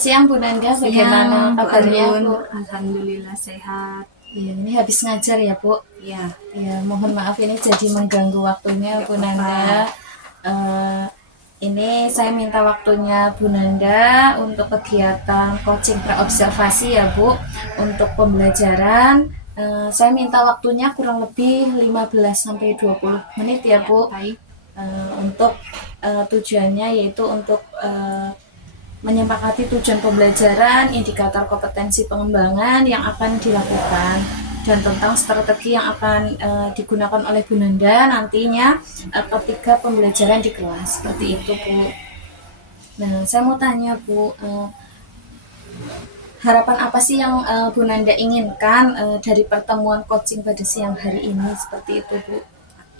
siang Bu Nanda, bagaimana Siang, Bu kabarnya Anggun. Bu? Alhamdulillah sehat. Iya, ini habis ngajar ya Bu? Ya, Ya, mohon maaf ini jadi mengganggu waktunya nggak Bu apa-apa. Nanda. Eh, ini saya minta waktunya Bu Nanda untuk kegiatan coaching preobservasi ya Bu, untuk pembelajaran. Saya minta waktunya kurang lebih 15 sampai 20 menit ya Ya, Bu. baik. Untuk tujuannya yaitu untuk menyepakati tujuan pembelajaran, indikator kompetensi pengembangan yang akan dilakukan, dan tentang strategi yang akan digunakan oleh Bu Nanda nantinya ketika pembelajaran di kelas. Seperti itu Bu. Nah, saya mau tanya Bu, harapan apa sih yang Bu Nanda inginkan dari pertemuan coaching pada siang hari ini? Seperti itu Bu.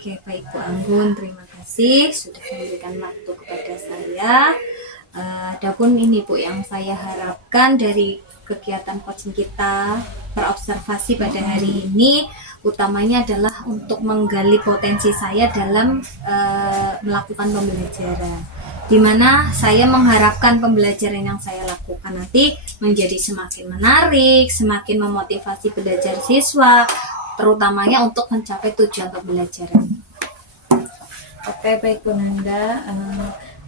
Oke, baik Bu Anggun. Terima kasih sudah memberikan waktu kepada saya. Adapun ini Bu yang saya harapkan dari kegiatan coaching kita berobservasi pada hari ini, utamanya adalah untuk menggali potensi saya dalam melakukan pembelajaran, di mana saya mengharapkan pembelajaran yang saya lakukan nanti menjadi semakin menarik, semakin memotivasi belajar siswa, terutamanya untuk mencapai tujuan pembelajaran. Oke, baik Bu Nanda.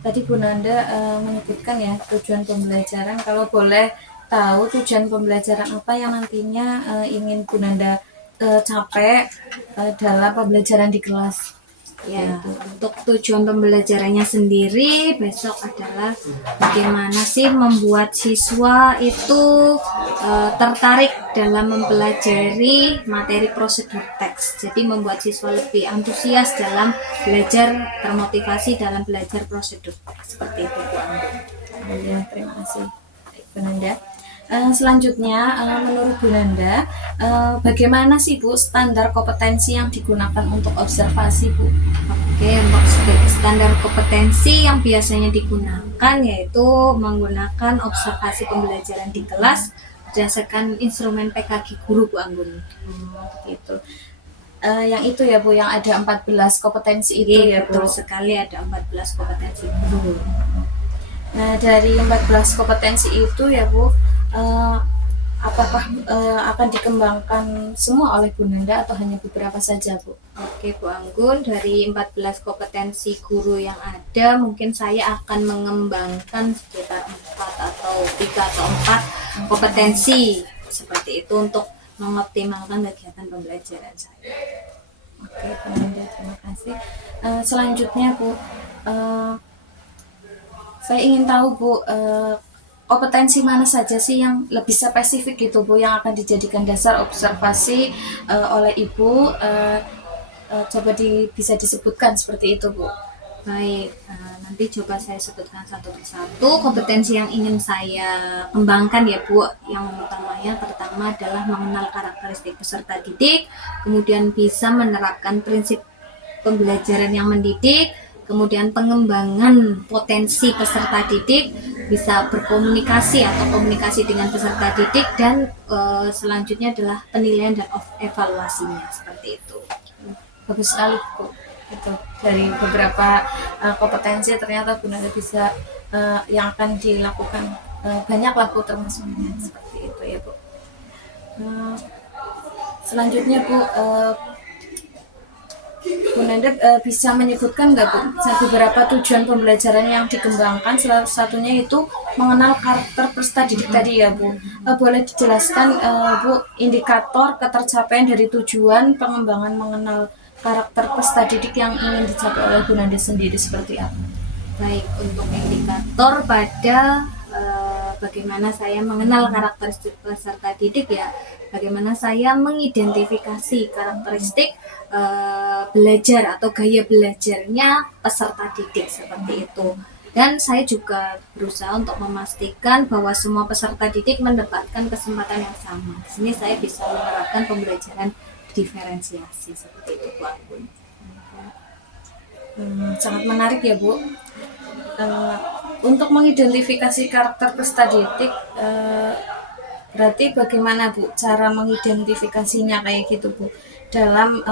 Tadi Bu Nanda menyebutkan ya tujuan pembelajaran. Kalau boleh tahu tujuan pembelajaran apa yang nantinya ingin Bu Nanda capai dalam pembelajaran di kelas? Ya, untuk tujuan pembelajarannya sendiri besok adalah bagaimana sih membuat siswa itu tertarik dalam mempelajari materi prosedur teks. Jadi membuat siswa lebih antusias dalam belajar, termotivasi dalam belajar prosedur teks. Seperti itu Bu Anggun. Ya, terima kasih Bu Nanda. Selanjutnya, menurut Bu Nanda, bagaimana sih Bu standar kompetensi yang digunakan untuk observasi Bu? Oke, untuk standar kompetensi yang biasanya digunakan yaitu menggunakan observasi pembelajaran di kelas berdasarkan instrumen PKG guru Bu Anggun. Gitu. Yang itu ya Bu, yang ada 14 kompetensi itu ya Bu. Betul sekali, ada 14 kompetensi guru. Nah, dari 14 kompetensi itu ya Bu, apakah akan dikembangkan semua oleh Bu Nanda atau hanya beberapa saja Bu? Oke Bu Anggun, dari 14 kompetensi guru yang ada mungkin saya akan mengembangkan sekitar 4 atau 3 atau 4 kompetensi seperti itu untuk mengoptimalkan kegiatan pembelajaran saya. Oke Bu Nanda, terima kasih. Selanjutnya Bu, saya ingin tahu Bu, kompetensi mana saja sih yang lebih spesifik gitu Bu, yang akan dijadikan dasar observasi oleh Ibu? Coba bisa disebutkan seperti itu Bu. Baik, nanti coba saya sebutkan satu persatu kompetensi yang ingin saya kembangkan ya Bu. Yang utamanya pertama adalah mengenal karakteristik peserta didik, kemudian bisa menerapkan prinsip pembelajaran yang mendidik, kemudian pengembangan potensi peserta didik, bisa berkomunikasi atau komunikasi dengan peserta didik, dan selanjutnya adalah penilaian dan evaluasinya seperti itu. Bagus sekali Bu. Gitu. Dari beberapa kompetensi ternyata Bu Nanda bisa yang akan dilakukan banyak lah Bu, termasuknya seperti itu ya Bu. Selanjutnya Bu, Bu Nanda bisa menyebutkan nggak Bu beberapa tujuan pembelajaran yang dikembangkan? Salah satunya itu mengenal karakter peserta didik tadi ya Bu. Boleh dijelaskan Bu indikator ketercapaian dari tujuan pengembangan mengenal karakter peserta didik yang ingin dicapai oleh Bu Nanda sendiri seperti apa? Baik, untuk indikator pada bagaimana saya mengenal karakteristik peserta didik ya, bagaimana saya mengidentifikasi karakteristik belajar atau gaya belajarnya peserta didik seperti itu. Dan saya juga berusaha untuk memastikan bahwa semua peserta didik mendapatkan kesempatan yang sama. Di sini saya bisa menerapkan pembelajaran diferensiasi seperti itu Bu Anggun. Sangat menarik ya Bu. Untuk mengidentifikasi karakter peserta didik, berarti bagaimana Bu cara mengidentifikasinya kayak gitu Bu dalam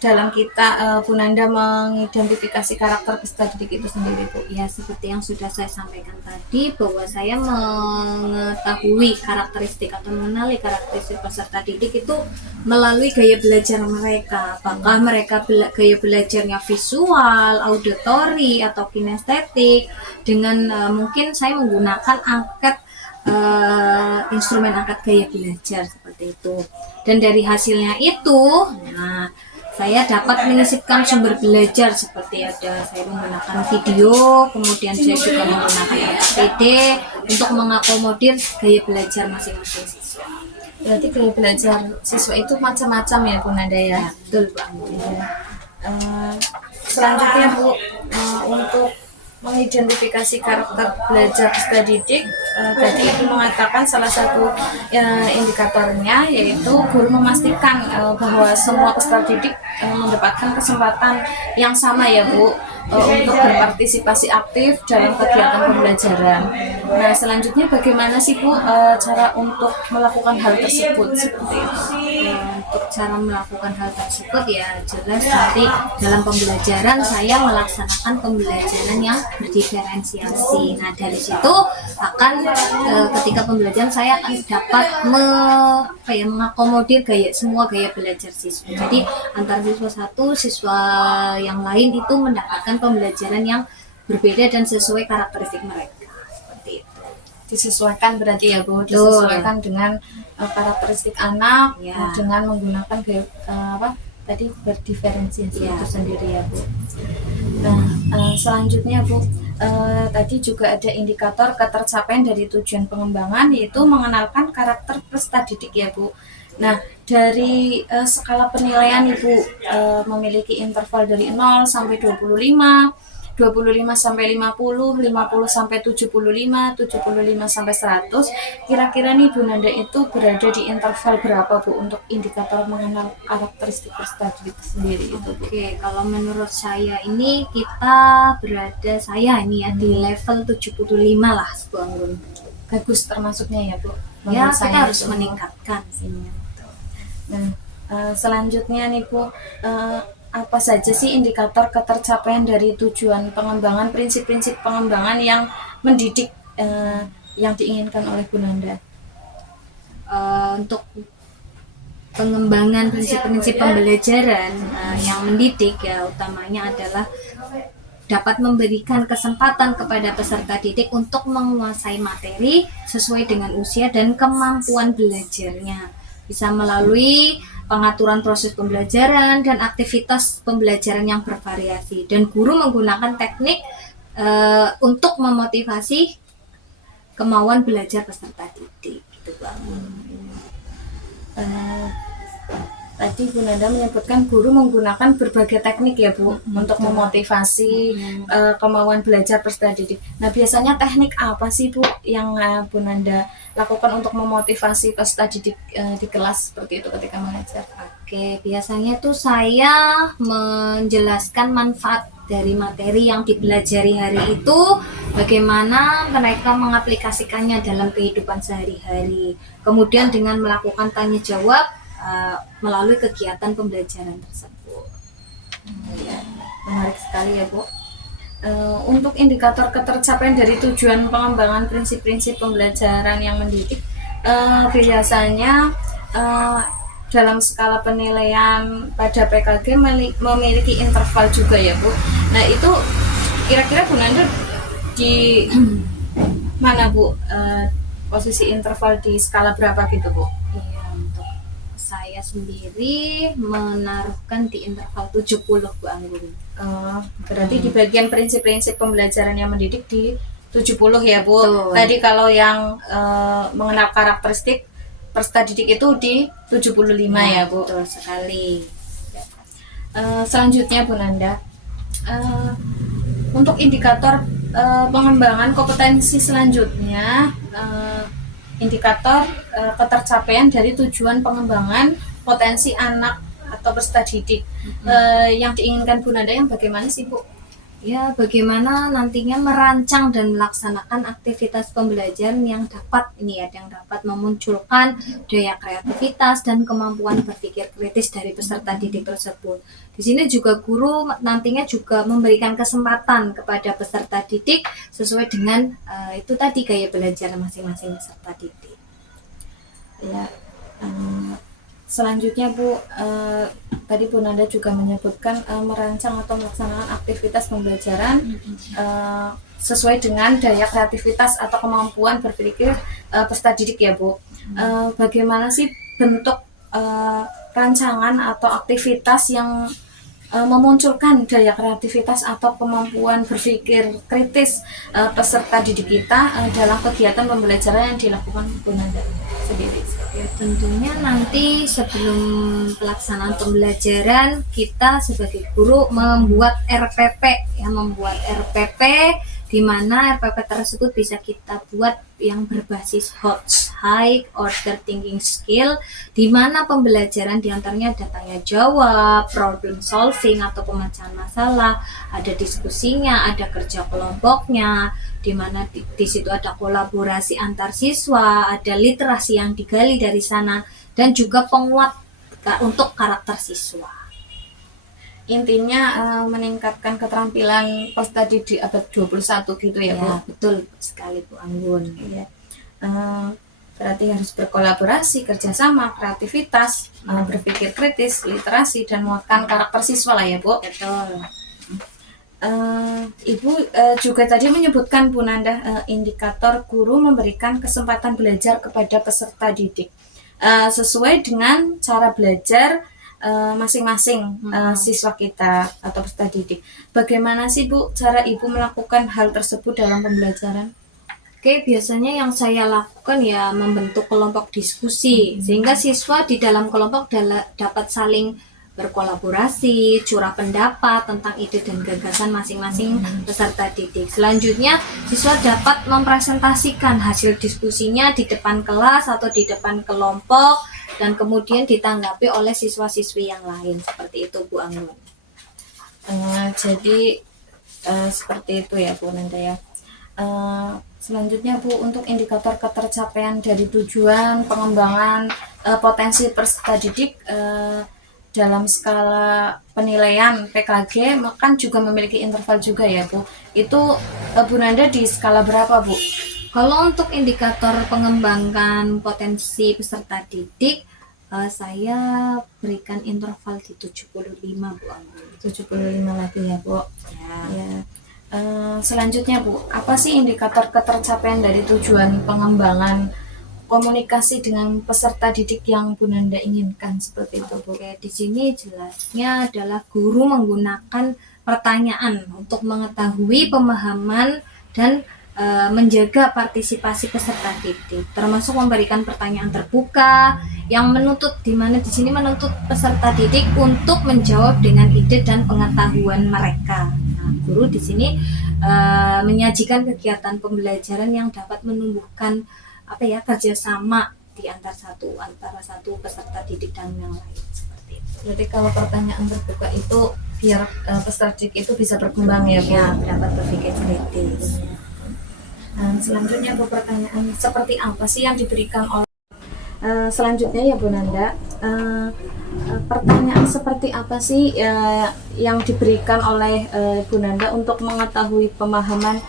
dalam kita Bu Nanda mengidentifikasi karakter peserta didik itu sendiri Bu? Ya, seperti yang sudah saya sampaikan tadi, bahwa saya mengetahui karakteristik atau mengenali karakteristik peserta didik itu melalui gaya belajar mereka. Apakah mereka gaya belajarnya visual, auditory, atau kinestetik. Dengan mungkin saya menggunakan instrumen angkat gaya belajar seperti itu. Dan dari hasilnya itu, nah, saya dapat menyisipkan sumber belajar seperti saya menggunakan video, kemudian saya juga menggunakan APD untuk mengakomodir gaya belajar masing-masing siswa. Berarti gaya belajar siswa itu macam-macam ya Bu Nanda ya? Ya, betul Pak. Selanjutnya Bu, untuk mengidentifikasi karakter belajar peserta didik, tadi Ibu mengatakan salah satu indikatornya yaitu guru memastikan bahwa semua peserta didik mendapatkan kesempatan yang sama ya Bu, untuk berpartisipasi aktif dalam kegiatan pembelajaran. Nah, selanjutnya bagaimana sih Bu cara untuk melakukan hal tersebut seperti itu? Untuk cara melakukan hal tersebut ya jelas nanti dalam pembelajaran saya melaksanakan pembelajaran yang berdiferensiasi. Nah, dari situ akan ketika pembelajaran saya akan dapat mengakomodir semua gaya belajar siswa. Jadi antar siswa satu, siswa yang lain itu mendapatkan pembelajaran yang berbeda dan sesuai karakteristik mereka. Seperti itu. Disesuaikan berarti ya Bu, disesuaikan dengan karakteristik anak ya, dengan menggunakan gaya tadi berdiferensiasi ya, itu sendiri ya Bu. Nah, selanjutnya Bu, tadi juga ada indikator ketercapaian dari tujuan pengembangan, yaitu mengenalkan karakter peserta didik ya Bu. Nah, dari skala penilaian Ibu memiliki interval dari 0 sampai 25, 25 sampai 50, 50 sampai 75, 75 sampai 100. Kira-kira nih Bu Nanda itu berada di interval berapa Bu untuk indikator mengenal karakteristik peserta didik sendiri itu Bu? Oke, kalau menurut saya ini saya ini ya di level 75 lah Bu Anggun. Bagus termasuknya ya Bu. Ya, kita harus meningkatkan sini. Nah, selanjutnya nih Bu, apa saja sih indikator ketercapaian dari tujuan pengembangan, prinsip-prinsip pengembangan yang mendidik yang diinginkan oleh Bu Nanda? Untuk pengembangan prinsip-prinsip pembelajaran yang mendidik ya utamanya adalah dapat memberikan kesempatan kepada peserta didik untuk menguasai materi sesuai dengan usia dan kemampuan belajarnya. Bisa melalui pengaturan proses pembelajaran dan aktivitas pembelajaran yang bervariasi, dan guru menggunakan teknik untuk memotivasi kemauan belajar peserta didik gitu Bang. Tadi Bu Nanda menyebutkan guru menggunakan berbagai teknik ya Bu untuk memotivasi kemauan belajar peserta didik. Nah, biasanya teknik apa sih Bu yang Bu Nanda lakukan untuk memotivasi peserta didik di kelas seperti itu ketika mengajar? Oke, biasanya tuh saya menjelaskan manfaat dari materi yang dipelajari hari itu, bagaimana mereka mengaplikasikannya dalam kehidupan sehari-hari. Kemudian dengan melakukan tanya jawab melalui kegiatan pembelajaran tersebut. Ya, menarik sekali ya Bu. Untuk indikator ketercapaian dari tujuan pengembangan prinsip-prinsip pembelajaran yang mendidik, biasanya dalam skala penilaian pada PKG memiliki interval juga ya Bu. Nah, itu kira-kira Bu Nanda di mana Bu, posisi interval di skala berapa gitu Bu? Iya, untuk saya sendiri menaruhkan di interval 70 Bu Anggun. Berarti di bagian prinsip-prinsip pembelajaran yang mendidik di 70 ya Bu. Betul. Tadi kalau yang mengenal karakteristik peserta didik itu di 75 ya Bu. Betul sekali. Selanjutnya Bu Nanda, untuk indikator pengembangan kompetensi selanjutnya, indikator ketercapaian dari tujuan pengembangan potensi anak atau peserta didik yang diinginkan Bu Nanda yang bagaimana sih Bu? Ya, bagaimana nantinya merancang dan melaksanakan aktivitas pembelajaran yang dapat memunculkan daya kreativitas dan kemampuan berpikir kritis dari peserta didik tersebut. Di sini juga guru nantinya juga memberikan kesempatan kepada peserta didik sesuai dengan itu tadi gaya belajar masing-masing peserta didik. Ya, selanjutnya Bu, tadi Bu Nanda juga menyebutkan merancang atau melaksanakan aktivitas pembelajaran sesuai dengan daya kreativitas atau kemampuan berpikir peserta didik ya Bu. Bagaimana sih bentuk rancangan atau aktivitas yang memunculkan daya kreativitas atau kemampuan berpikir kritis peserta didik kita dalam kegiatan pembelajaran yang dilakukan Bu Nanda sendiri? Ya, tentunya nanti sebelum pelaksanaan pembelajaran kita sebagai guru membuat RPP di mana RPP tersebut bisa kita buat yang berbasis high order thinking skill, di mana pembelajaran diantaranya ada tanya jawab, problem solving atau pemecahan masalah, ada diskusinya, ada kerja kelompoknya, di mana di situ ada kolaborasi antar siswa, ada literasi yang digali dari sana, dan juga penguat untuk karakter siswa. Intinya meningkatkan keterampilan peserta didik abad 21 gitu ya, Bu? Ya, betul sekali Bu Anggun. Iya. Berarti harus berkolaborasi, kerjasama, kreativitas, berpikir kritis, literasi, dan menguatkan karakter siswa lah ya Bu? Betul. Ibu juga tadi menyebutkan Bu Nanda indikator guru memberikan kesempatan belajar kepada peserta didik sesuai dengan cara belajar masing-masing siswa kita atau peserta didik. Bagaimana sih Bu cara Ibu melakukan hal tersebut dalam pembelajaran? Oke, biasanya yang saya lakukan ya membentuk kelompok diskusi sehingga siswa di dalam kelompok dapat saling berkolaborasi, curah pendapat tentang ide dan gagasan masing-masing peserta didik. Selanjutnya, siswa dapat mempresentasikan hasil diskusinya di depan kelas atau di depan kelompok dan kemudian ditanggapi oleh siswa-siswi yang lain. Seperti itu Bu Anggun. Jadi seperti itu ya Bu Nanda ya. Selanjutnya Bu, untuk indikator ketercapaian dari tujuan pengembangan potensi peserta didik dalam skala penilaian PKG kan juga memiliki interval juga ya Bu. Itu Bu Nanda di skala berapa Bu? Kalau untuk indikator pengembangan potensi peserta didik, saya berikan interval di 75 Bu Anggun. 75 lagi ya Bu. Ya. Selanjutnya Bu, apa sih indikator ketercapaian dari tujuan pengembangan komunikasi dengan peserta didik yang Bu Nanda inginkan seperti itu Bu? Oke, di sini jelasnya adalah guru menggunakan pertanyaan untuk mengetahui pemahaman dan menjaga partisipasi peserta didik, termasuk memberikan pertanyaan terbuka yang menuntut, di mana di sini menuntut peserta didik untuk menjawab dengan ide dan pengetahuan mereka. Nah, guru di sini menyajikan kegiatan pembelajaran yang dapat menumbuhkan kerjasama di antara satu peserta didik dan yang lain, seperti itu. Jadi kalau pertanyaan terbuka itu biar peserta didik itu bisa berkembang ya Bu? Ya, dapat berpikir kritis. Selanjutnya Bu, pertanyaan seperti apa sih yang diberikan oleh selanjutnya ya Bu Nanda, pertanyaan seperti apa sih yang diberikan oleh Bu Nanda untuk mengetahui pemahaman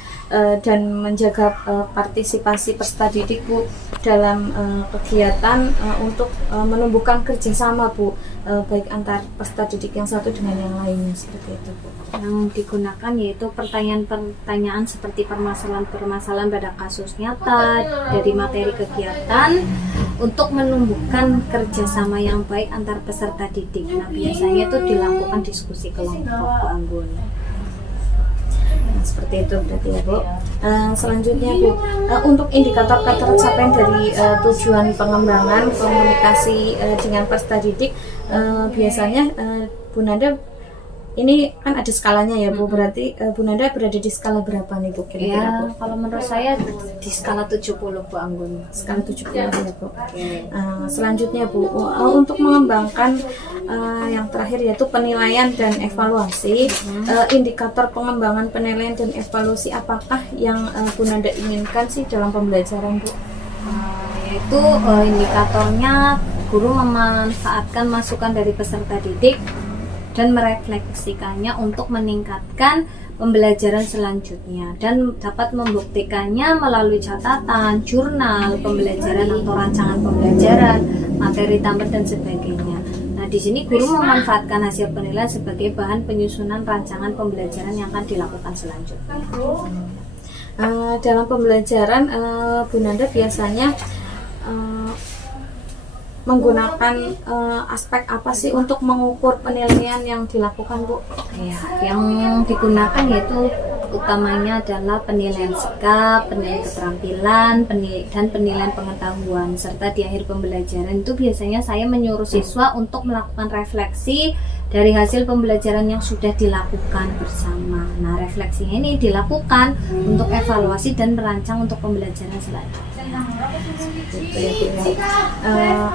dan menjaga partisipasi peserta didik Bu dalam kegiatan untuk menumbuhkan kerjasama Bu, baik antar peserta didik yang satu dengan yang lainnya, seperti itu Bu. Yang digunakan yaitu pertanyaan-pertanyaan seperti permasalahan-permasalahan pada kasus nyata dari materi kegiatan untuk menumbuhkan kerjasama yang baik antar peserta didik. Nah, biasanya itu dilakukan diskusi kelompok Bu Anggun. Seperti itu berarti ya Bu. Selanjutnya Bu, untuk indikator ketercapaian dari tujuan pengembangan komunikasi dengan peserta didik, biasanya Bu Nanda ini kan ada skalanya ya Bu, berarti Bu Nanda berada di skala berapa nih Bu kira-kira Ya, Bu? kalau menurut saya di skala 70 Bu Anggun. Skala 70 ya Bu. Selanjutnya Bu, untuk mengembangkan yang terakhir yaitu penilaian dan evaluasi, indikator pengembangan penilaian dan evaluasi apakah yang Bu Nanda inginkan sih dalam pembelajaran Bu? Yaitu indikatornya guru memanfaatkan masukan dari peserta didik dan merefleksikannya untuk meningkatkan pembelajaran selanjutnya dan dapat membuktikannya melalui catatan, jurnal, pembelajaran atau rancangan pembelajaran, materi tambahan dan sebagainya. Nah, di sini guru memanfaatkan hasil penilaian sebagai bahan penyusunan rancangan pembelajaran yang akan dilakukan selanjutnya. Dalam pembelajaran Bu Nanda biasanya menggunakan aspek apa sih untuk mengukur penilaian yang dilakukan Bu? Ya, yang digunakan yaitu utamanya adalah penilaian sikap, penilaian keterampilan, dan penilaian pengetahuan. Serta di akhir pembelajaran itu biasanya saya menyuruh siswa untuk melakukan refleksi dari hasil pembelajaran yang sudah dilakukan bersama. Nah, refleksinya ini dilakukan untuk evaluasi dan merancang untuk pembelajaran selanjutnya. Gitu ya, Bu, ya.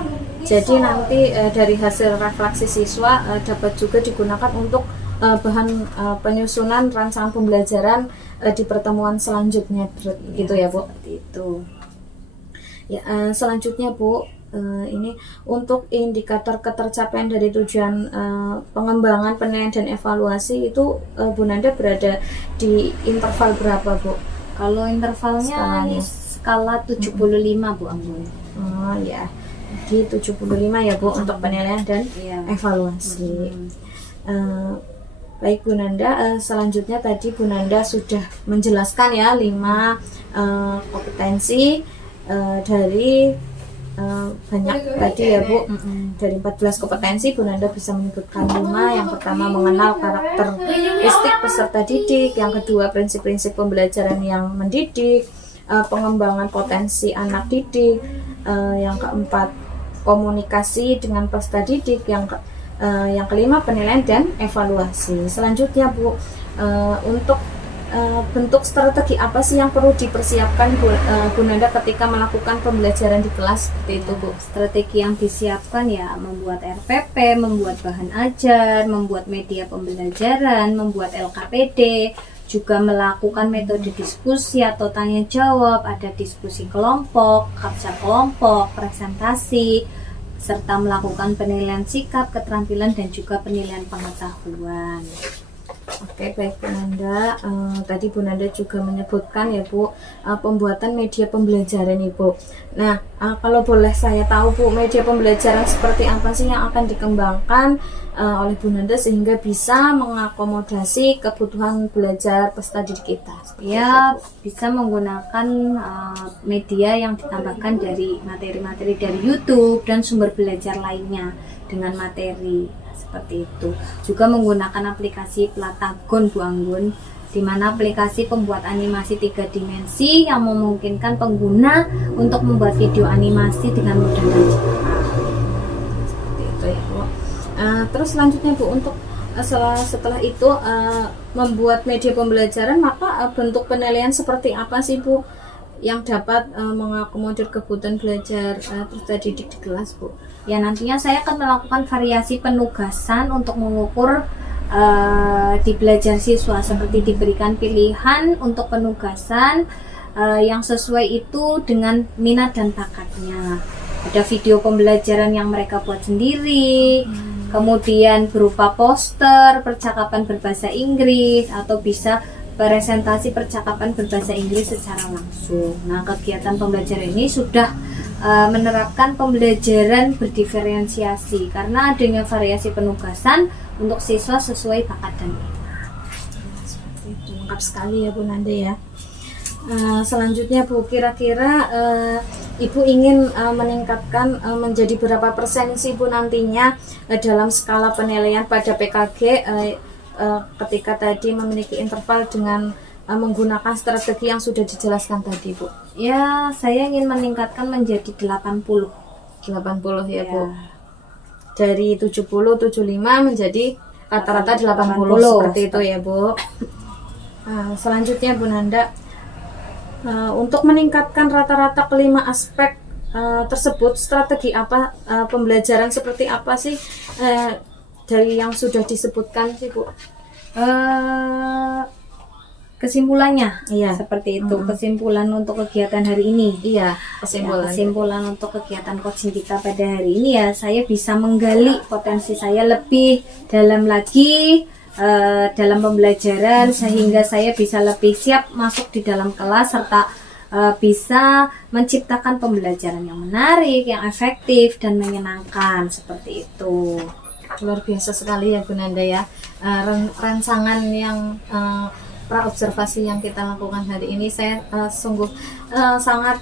Jadi nanti dari hasil refleksi siswa dapat juga digunakan untuk bahan penyusunan rancangan pembelajaran di pertemuan selanjutnya, gitu ya Bu. Seperti itu. Ya, selanjutnya Bu, ini untuk indikator ketercapaian dari tujuan pengembangan penilaian dan evaluasi itu Bu Nanda berada di interval berapa Bu? Kalau intervalnya Skalanya. skala 75 Bu Anggun. Oh ya, di 75 ya Bu untuk penilaian dan Iya. evaluasi. Baik Bu Nanda, selanjutnya tadi Bu Nanda sudah menjelaskan ya 5 kompetensi dari banyak tadi ya Bu. Dari 14 kompetensi Bu Nanda bisa menyebutkan 5. Yang pertama mengenal karakteristik peserta didik, yang kedua prinsip-prinsip pembelajaran yang mendidik, pengembangan potensi anak didik, yang keempat komunikasi dengan peserta didik, yang kelima penilaian dan evaluasi. Selanjutnya Bu, untuk bentuk strategi apa sih yang perlu dipersiapkan Bu Nanda ketika melakukan pembelajaran di kelas seperti itu Bu? Strategi yang disiapkan ya membuat RPP, membuat bahan ajar, membuat media pembelajaran, membuat LKPD, juga melakukan metode diskusi atau tanya jawab, ada diskusi kelompok, kerja kelompok, presentasi, serta melakukan penilaian sikap, keterampilan, dan juga penilaian pengetahuan. Oke, baik Bu Nanda. Tadi Bu Nanda juga menyebutkan ya Bu, pembuatan media pembelajaran Ibu. Nah, kalau boleh saya tahu Bu, media pembelajaran seperti apa sih yang akan dikembangkan oleh Bu Nanda sehingga bisa mengakomodasi kebutuhan belajar peserta didik kita? Ya, bisa menggunakan media yang ditambahkan dari materi-materi dari YouTube dan sumber belajar lainnya dengan materi seperti itu. Juga menggunakan aplikasi Platagon Bu Anggun, di mana aplikasi pembuat animasi 3 dimensi yang memungkinkan pengguna untuk membuat video animasi dengan mudah dan cepat. Seperti itu ya Bu. Terus selanjutnya Bu, untuk setelah itu membuat media pembelajaran, maka bentuk penilaian seperti apa sih Bu yang dapat mengakomodir kebutuhan belajar peserta didik di kelas Bu? Ya, nantinya saya akan melakukan variasi penugasan untuk mengukur di belajar siswa, seperti diberikan pilihan untuk penugasan yang sesuai itu dengan minat dan bakatnya. Ada video pembelajaran yang mereka buat sendiri, kemudian berupa poster, percakapan berbahasa Inggris, atau bisa presentasi percakapan berbahasa Inggris secara langsung. Nah, kegiatan pembelajaran ini sudah menerapkan pembelajaran berdiferensiasi karena adanya variasi penugasan untuk siswa sesuai bakat dan minat. Seperti itu, lengkap sekali ya Bu Nanda ya. Selanjutnya Bu, kira-kira Ibu ingin meningkatkan menjadi berapa persen sih Bu nantinya dalam skala penilaian pada PKG ketika tadi memiliki interval dengan menggunakan strategi yang sudah dijelaskan tadi Bu? Ya, saya ingin meningkatkan menjadi 80 ya Bu. Dari 70 75 menjadi rata-rata 80 seperti itu ya Bu. Nah, selanjutnya Bu Nanda, untuk meningkatkan rata-rata kelima aspek tersebut, strategi apa pembelajaran seperti apa sih dari yang sudah disebutkan sih Bu? Kesimpulannya Iya. seperti itu. Kesimpulan untuk kegiatan hari ini. Iya, Kesimpulan untuk kegiatan coaching kita pada hari ini ya, saya bisa menggali potensi saya lebih dalam lagi dalam pembelajaran, sehingga saya bisa lebih siap masuk di dalam kelas, serta bisa menciptakan pembelajaran yang menarik, yang efektif dan menyenangkan seperti itu. Luar biasa sekali ya Bu Nanda ya. Rancangan yang praobservasi yang kita lakukan hari ini, saya sungguh sangat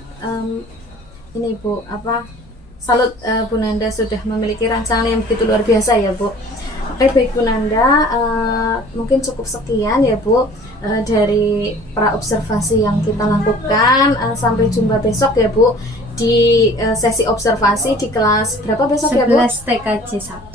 ini Bu, salut Bu Nanda sudah memiliki rancangan yang begitu luar biasa ya Bu. Oke baik Bu Nanda, mungkin cukup sekian ya Bu dari praobservasi yang kita lakukan. Sampai jumpa besok ya Bu di sesi observasi di kelas berapa besok ya Bu? 11 TKJ 1.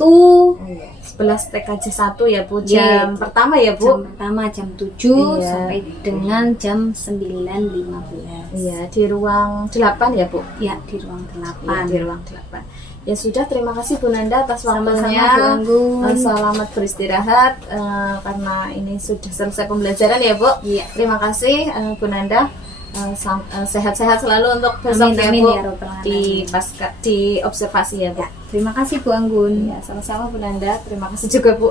11 TKJ 1 ya Bu, jam pertama ya Bu? Jam pertama jam 7 Iya. sampai dengan jam 9.15. Iya, di ruang 8 ya Bu? Ya, di ruang 8. Iya, di ruang 8. Ya sudah, terima kasih Bu Nanda atas Sama-sama, waktunya. Bu Anggun. Selamat beristirahat karena ini sudah selesai pembelajaran ya Bu. Iya. Terima kasih Bu Nanda. Sehat-sehat selalu untuk besok Amin, ya amin Bu ya Rabbal di Alamin. di observasi ya Bu. Terima kasih Bu Anggun. Ya, sama-sama Bu Nanda. Terima kasih juga Bu.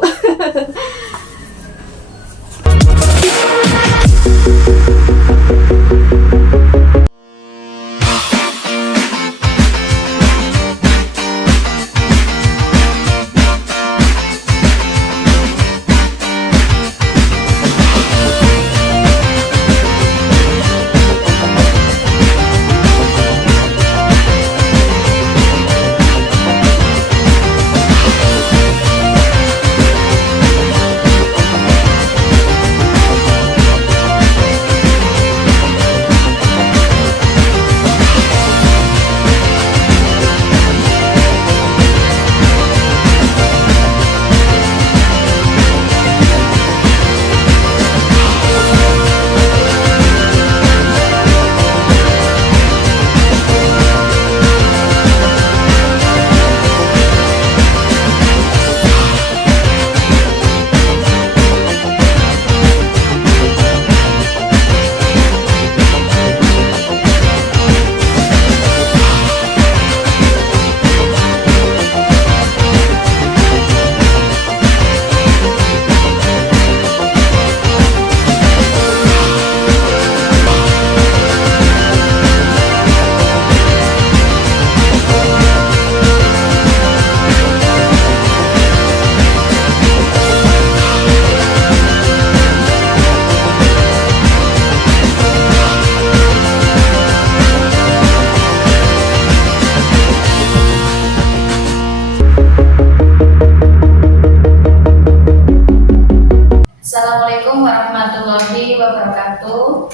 Assalamualaikum warahmatullahi wabarakatuh.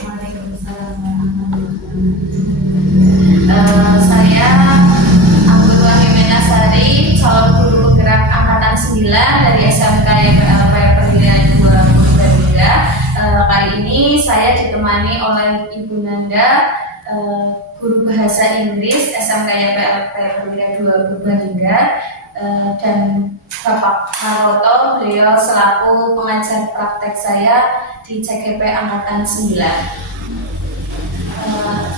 Saya Anggun Wahimena Sari, calon guru penggerak angkatan 9 dari SMK YPLP Perwira 2 Purbalingga. Kali ini saya ditemani oleh Ibu Nanda, guru bahasa Inggris SMK YPLP Perwira 2 Purbalingga, dan Bapak Maroto, beliau selaku pengajar praktek saya di CGP Angkatan 9.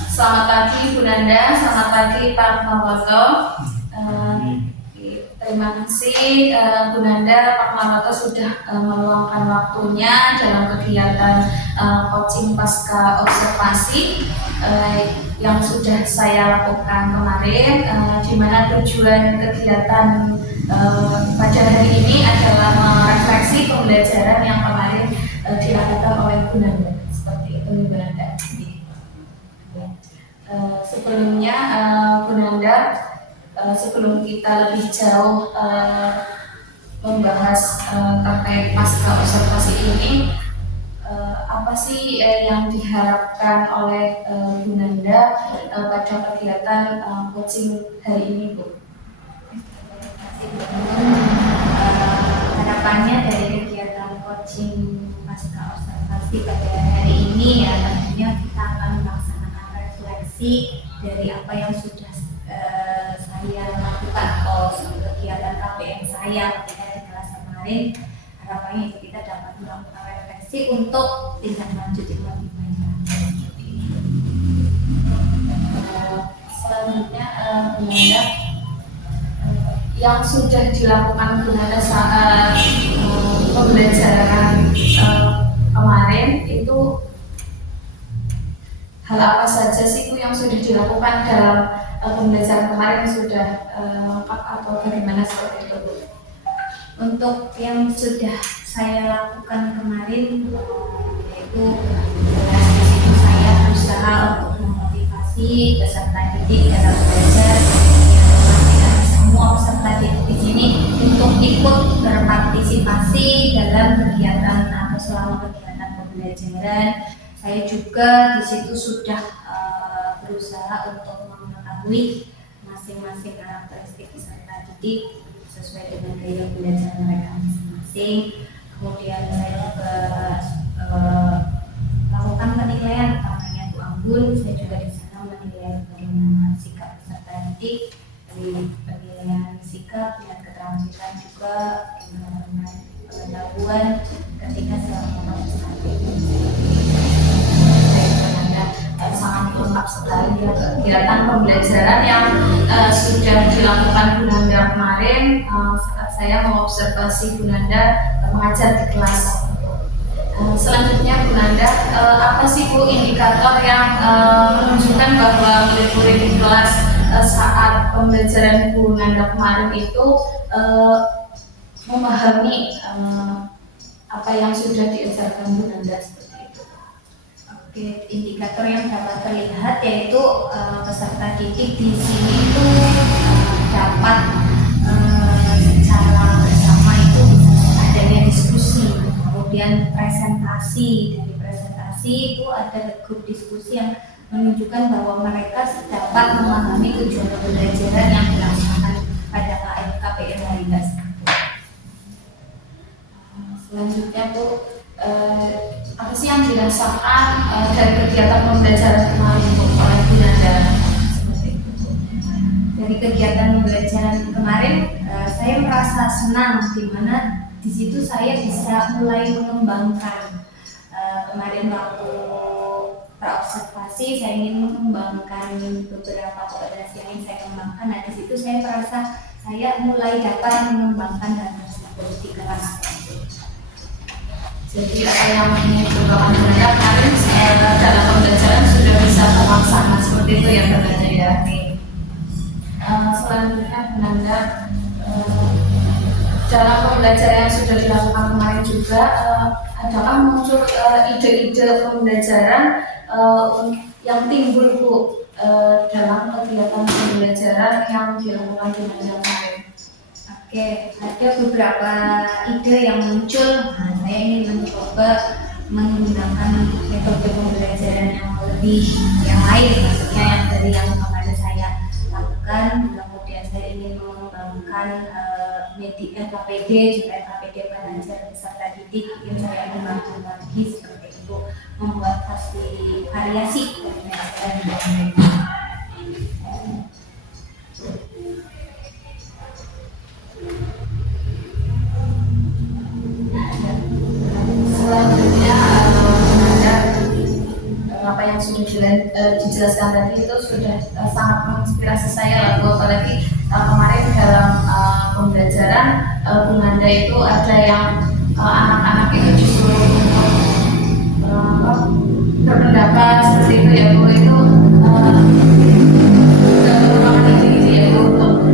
Selamat pagi Bu Nanda, selamat pagi Pak Maroto. Terima kasih Bu Nanda, Pak Maroto sudah meluangkan waktunya dalam kegiatan coaching pasca observasi yang sudah saya lakukan kemarin, di mana tujuan kegiatan pada hari ini adalah merefleksi pembelajaran yang kemarin dilakukan oleh Bu Nanda. Seperti itu Bu Nanda. Sebelumnya Bu Nanda, sebelum kita lebih jauh membahas terkait pasca observasi ini, apa sih yang diharapkan oleh Bu Nanda pada kegiatan coaching hari ini Bu? Harapannya dari pasti pada hari ini ya tentunya kita akan melaksanakan refleksi dari apa yang sudah saya lakukan atau kegiatan KPM saya ketika di kelas kemarin. Harapannya itu kita dapat melakukan refleksi untuk tindak lanjut yang lebih baik lagi. Selanjutnya Bunda, yang sudah dilakukan Bunda saat pembelajaran kemarin itu hal apa saja sih Bu yang sudah dilakukan dalam pembelajaran kemarin, sudah lengkap atau bagaimana seperti itu Bu? Untuk yang sudah saya lakukan kemarin yaitu saya berusaha untuk memotivasi peserta didik dalam belajar, memastikan semua peserta didik di sini untuk ikut berpartisipasi dalam kegiatan atau selama kegiatan pembelajaran. Saya juga di situ sudah berusaha untuk mengetahui masing-masing karakteristik peserta didik sesuai dengan gaya belajar mereka masing-masing. Kemudian saya juga lakukan penilaian utamanya Bu Anggun. Saya juga di sana menilai bagaimana sikap peserta didik, dari penilaian sikap dan keterampilan juga pengetahuan ketika selama sangat lengkap sekali ya kegiatan pembelajaran yang sudah dilakukan Bu Nanda kemarin saat saya mengobservasi Bu Nanda mengajar di kelas. Selanjutnya Bu Nanda, apa sih Bu indikator yang menunjukkan bahwa murid-murid di kelas saat pembelajaran Bu Nanda kemarin itu memahami apa yang sudah diajarkan Bu Nanda? Indikator yang dapat terlihat yaitu peserta didik di sini itu dapat secara bersama itu adanya diskusi, kemudian presentasi. Dari presentasi itu ada grup diskusi yang menunjukkan bahwa mereka dapat memahami tujuan pembelajaran yang dilaksanakan pada KPM hari ini. Selanjutnya Bu, apa sih yang dirasakan dari kegiatan pembelajaran kemarin oleh Bu Nanda? Dari kegiatan pembelajaran kemarin, saya merasa senang di mana di situ saya bisa mulai mengembangkan. Kemarin waktu praobservasi saya ingin mengembangkan beberapa kompetensi yang ingin saya kembangkan. Nah di situ saya merasa saya mulai dapat mengembangkan hal tersebut di kelas. Jadi apa yang dikembangkan Bu Nanda kemarin dalam pembelajaran sudah bisa terlaksana seperti itu ya Bu Nanda ya. Selanjutnya Bu Nanda, dalam pembelajaran yang sudah dilakukan kemarin juga adakah muncul ide-ide pembelajaran yang timbul Bu dalam kegiatan pembelajaran yang dilakukan Bu Nanda kemarin? Oke, ada beberapa ide yang muncul. Saya ingin mencoba menggunakan metode pembelajaran yang lebih yang lain, maksudnya yang dari yang kemarin saya lakukan. Kemudian saya ingin mengembangkan KPD juga KPD belajar peserta didik. Ingin saya kembangkan lagi seperti itu, membuat variasi pembelajaran mereka. Selanjutnya apa yang sudah dijelaskan tadi itu sudah sangat menginspirasi saya lalu apalagi kemarin dalam pembelajaran Bu Nanda itu ada yang anak-anak itu justru berpendapat seperti itu ya Bu, itu merupakan ide-ide ya Bu untuk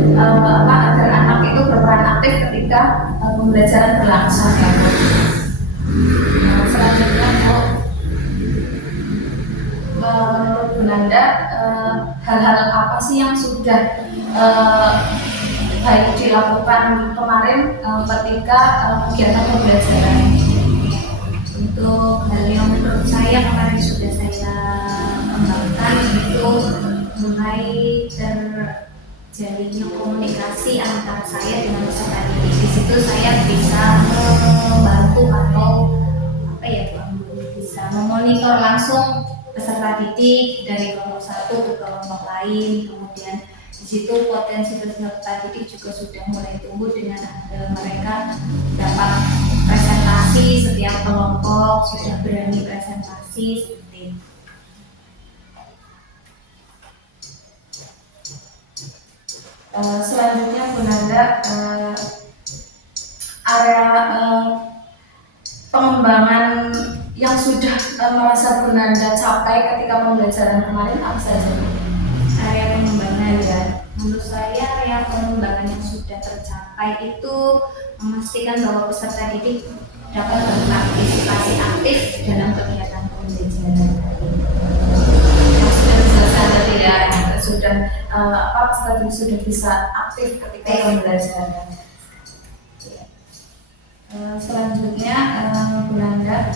agar anak itu berperan aktif ketika pembelajaran berlangsung ya Bu. Selanjutnya Bu, menurut Bu Nanda hal-hal apa sih yang sudah baik dilakukan kemarin ketika kegiatan pembelajaran? Untuk hal yang menurut saya kemarin sudah saya kembangkan itu mulai terjalinnya komunikasi antara saya dengan peserta didik. Di situ saya bisa membantu atau bisa peserta didik dari kelompok satu ke kelompok lain, kemudian di situ potensi peserta didik juga sudah mulai tumbuh dengan mereka dapat presentasi setiap kelompok, sudah berani presentasi seperti itu. Selanjutnya Bu Nanda, area pengembangan yang sudah merasa Bu Nanda capai ketika pembelajaran kemarin apa saja? Area pengembangan ya, menurut saya area pengembangan yang sudah tercapai itu memastikan bahwa peserta didik dapat berpartisipasi aktif dalam kegiatan pembelajaran. Sudah dijelaskan tadi ya, sudah peserta didik sudah bisa aktif ketika pembelajaran. Selanjutnya Bu Nanda,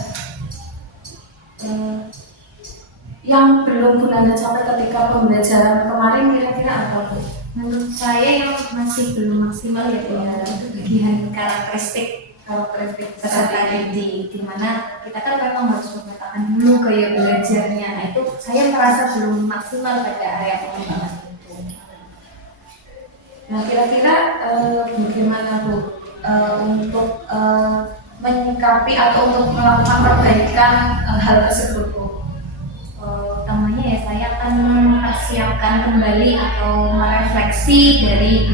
yang belum Bu Nanda capai ketika pembelajaran kemarin kira-kira apa Bu? Menurut saya yang masih belum maksimal ya bagian karakteristik peserta didik, di mana kita kan memang harus memetakan dulu gaya belajarnya. Nah itu saya merasa belum maksimal pada area pengembangan itu. Nah kira-kira bagaimana Bu untuk menyikapi atau untuk melakukan perbaikan hal tersebut Bu? Utamanya ya saya akan mempersiapkan kembali atau merefleksi dari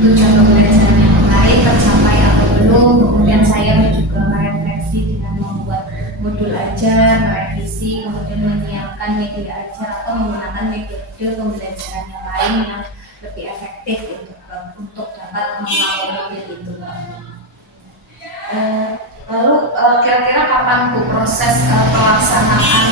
tujuan pembelajaran yang kemarin tercapai atau belum. Kemudian saya juga merefleksi dengan membuat modul ajar, merevisi, kemudian menyiapkan media ajar atau menggunakan metode pembelajaran yang lain yang lebih efektif untuk dapat mengakomodir itu. Lalu kira-kira kapan Bu proses pelaksanaan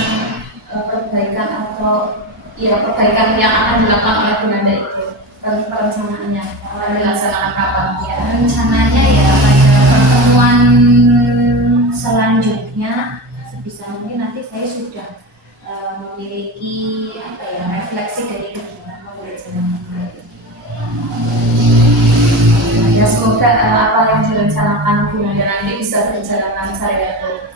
perbaikan atau perbaikan yang akan dilakukan oleh Bu Nanda itu? Perencanaannya akan dilaksanakan kapan? Ya rencananya ya pada pertemuan selanjutnya sebisa mungkin nanti saya sudah memiliki refleksi dari kegiatan pembelajaran kemarin. Ya semoga apa yang direncanakan Bu Nanda nanti bisa berjalan lancar ya Bu.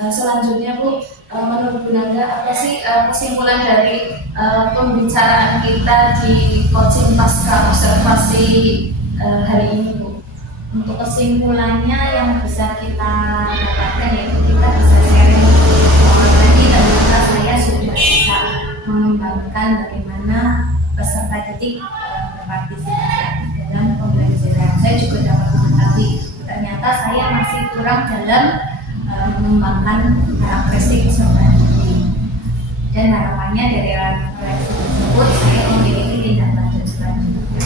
Selanjutnya Bu, menurut Bu Nanda apa sih kesimpulan dari pembicaraan kita di coaching pasca observasi hari ini Bu? Untuk kesimpulannya yang bisa kita dapatkan yaitu kita bisa sharing bahwa tadi ternyata saya sudah bisa mengembangkan bagaimana peserta didik berpartisipasi dalam pembelajaran. Saya juga dapat mengetahui ternyata saya masih kurang dalam mengembangkan karakteristik peserta didik. Dan harapannya dari refleksi tersebut saya memiliki tindak lanjut selanjutnya.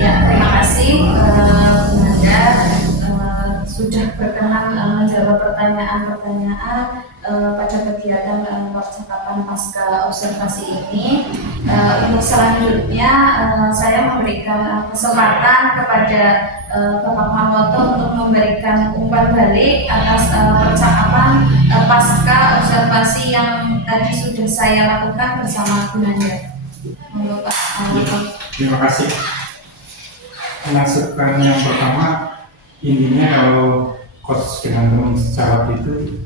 Ya, terima kasih Bu Nanda sudah berkenan menjawab pertanyaan-pertanyaan pada kegiatan percakapan pasca observasi ini. Untuk selanjutnya saya memberikan kesempatan kepada Bapak Mamoto untuk memberikan umpan balik atas percakapan pasca observasi yang tadi sudah saya lakukan bersama Bu Nanda. Pak Mamoto. Terima kasih. Masukan yang pertama, intinya kalau coach dengan teman sejawat itu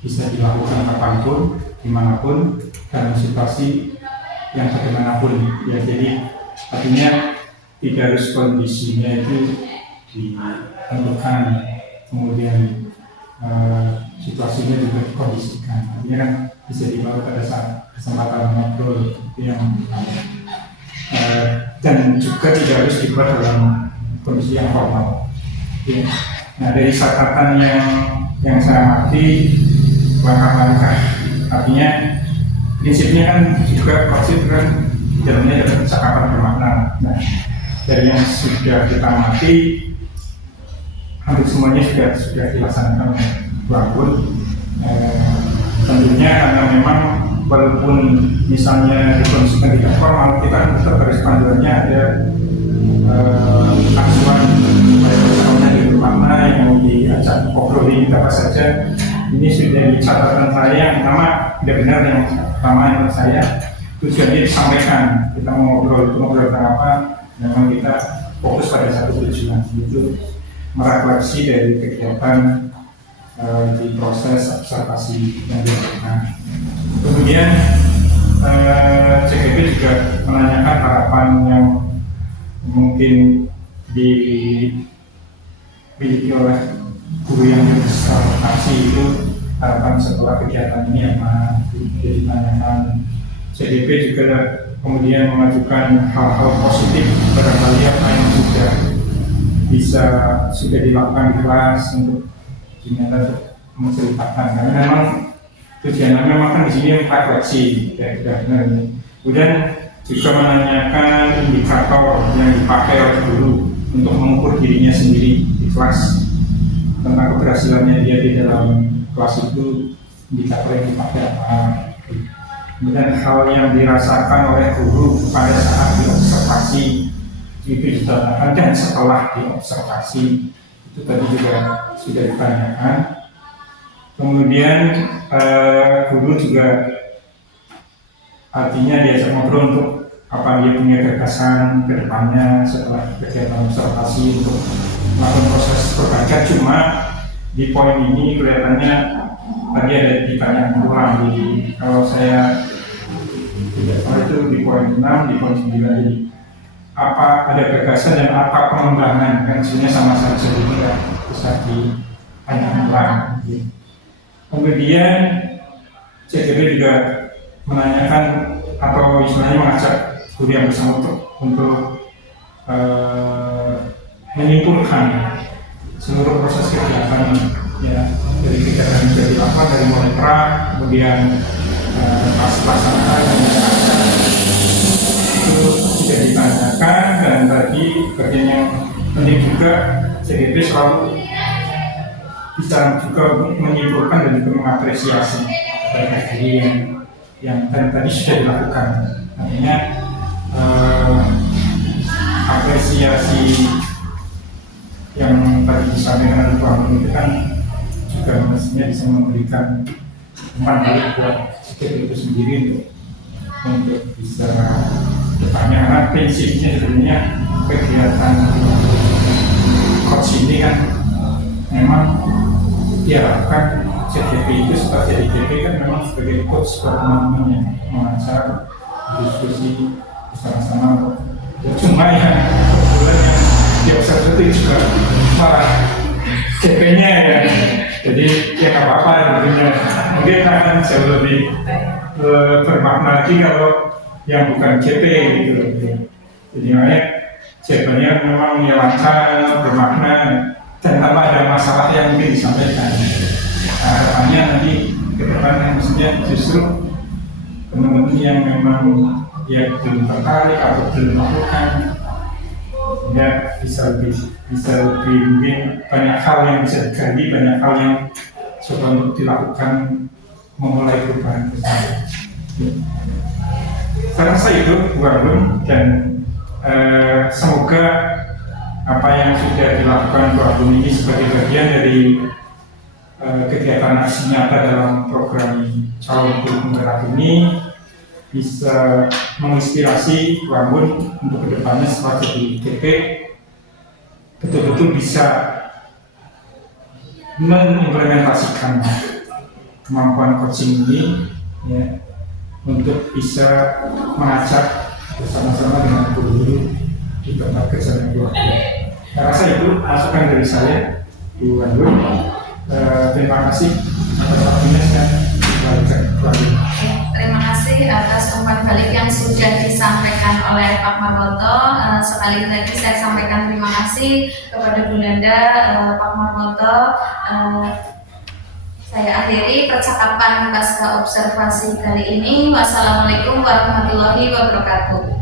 bisa dilakukan kapanpun, dimanapun, dalam situasi yang bagaimanapun. Ya, jadi artinya tidak harus kondisinya itu ditentukan, kemudian situasinya juga dikondisikan. Artinya kan bisa dibawa pada saat kesempatan ngobrol itu yang dan juga tidak harus dibuat dalam kondisi yang formal. Ya. Nah dari catatan yang saya amati langkah-langkah, artinya prinsipnya kan juga konsep kan dalamnya adalah percakapan bermakna. Nah dari yang sudah kita amati hampir semuanya sudah dilaksanakan walaupun tentunya karena memang walaupun misalnya dikondisikan tidak formal, kita kan tetap garis panduannya ada asuhan supaya percakapannya lebih bermakna yang mau diajak obrolin apa saja. Ini sudah di catatan saya yang pertama tidak benar, yang pertama menurut saya tujuannya disampaikan kita mau ngobrol tentang apa, memang kita fokus pada satu tujuan, yaitu merefleksi dari kegiatan di proses observasi yang dilakukan. Kemudian CGP juga menanyakan harapan yang mungkin dimiliki oleh guru yang berprestasi itu, harapan setelah kegiatan ini apa ditanyakan. CGP juga kemudian mengajukan hal-hal positif barangkali apa yang sudah dilakukan di kelas untuk gimana menceritakan, karena memang tujuannya memang kan di sini refleksi ya. Kemudian juga menanyakan indikator yang dipakai oleh guru untuk mengukur dirinya sendiri di kelas, tentang keberhasilannya dia di dalam kelas itu, indikator yang dipakai apa. Kemudian hal yang dirasakan oleh guru pada saat diobservasi itu ditanyakan, dan setelah diobservasi itu tadi juga sudah ditanyakan. Kemudian guru juga artinya diajak ngobrol untuk apa dia punya gagasan ke depannya setelah kegiatan observasi untuk melakukan proses perbaikan. Cuma di poin ini kelihatannya tadi ada ditanya ulang, jadi kalau saya tidak salah itu di poin 6, di poin 9, jadi apa ada gagasan dan apa pengembangan, kan sebenarnya sama saja, jadi ya bisa ditanya ulang. Kemudian CGP juga menanyakan atau istilahnya mengajak guru yang bersangkutan untuk menyimpulkan seluruh proses kegiatan ya, dari kegiatan yang sudah dilakukan dari mulai pra, kemudian pas pelaksanaan itu sudah ditanyakan. Dan tadi bagian yang penting juga CGP selalu bisa juga menyimpulkan dan juga mengapresiasi dari yang tadi sudah dilakukan. Artinya apresiasi yang tadi disampaikan oleh Pak Guru itu kan juga mestinya bisa memberikan umpan balik buat CGP itu sendiri untuk bisa depannya, karena prinsipnya sebenarnya kegiatan coach ini kan memang diharapkan CGP itu sebagai IGP kan memang sebagai coach teman-teman yang mengajar, diskusi bersama-sama. Ya, cuma ya kebetulan yang di observasi itu juga malah GP-nya ya, jadi ya nggak apa-apa tentunya. Mungkin akan jauh lebih bermakna lagi kalau yang bukan GP gitu. Jadi makanya jawabannya memang ya lancar, bermakna, dan tanpa ada masalah yang mungkin disampaikan. Harapannya nanti ke depan maksudnya justru teman-teman yang memang ya belum tertarik atau belum melakukan ya bisa lebih mungkin banyak hal yang bisa digali, banyak hal yang coba untuk dilakukan, memulai perubahan bersama. Saya rasa itu Bukan, dan semoga apa yang sudah dilakukan Bukan ini sebagai bagian dari kegiatan aksi nyata dalam program calon guru penggerak ini bisa menginspirasi Bukan untuk kedepannya setelah jadi GP betul-betul bisa mengimplementasikan kemampuan coaching ini ya, untuk bisa mengajak bersama-sama dengan guru-guru di tempat kerja yang luar biasa. Saya rasa itu masukan dari saya, Bu Andun. Terima kasih atas waktunya, saya lanjutkan lagi. Terima kasih atas umpan balik yang sudah disampaikan oleh Pak Marwoto. Sekali lagi saya sampaikan terima kasih kepada Bu Nanda, Pak Marwoto. Saya akhiri percakapan pasca observasi kali ini. Wassalamualaikum warahmatullahi wabarakatuh.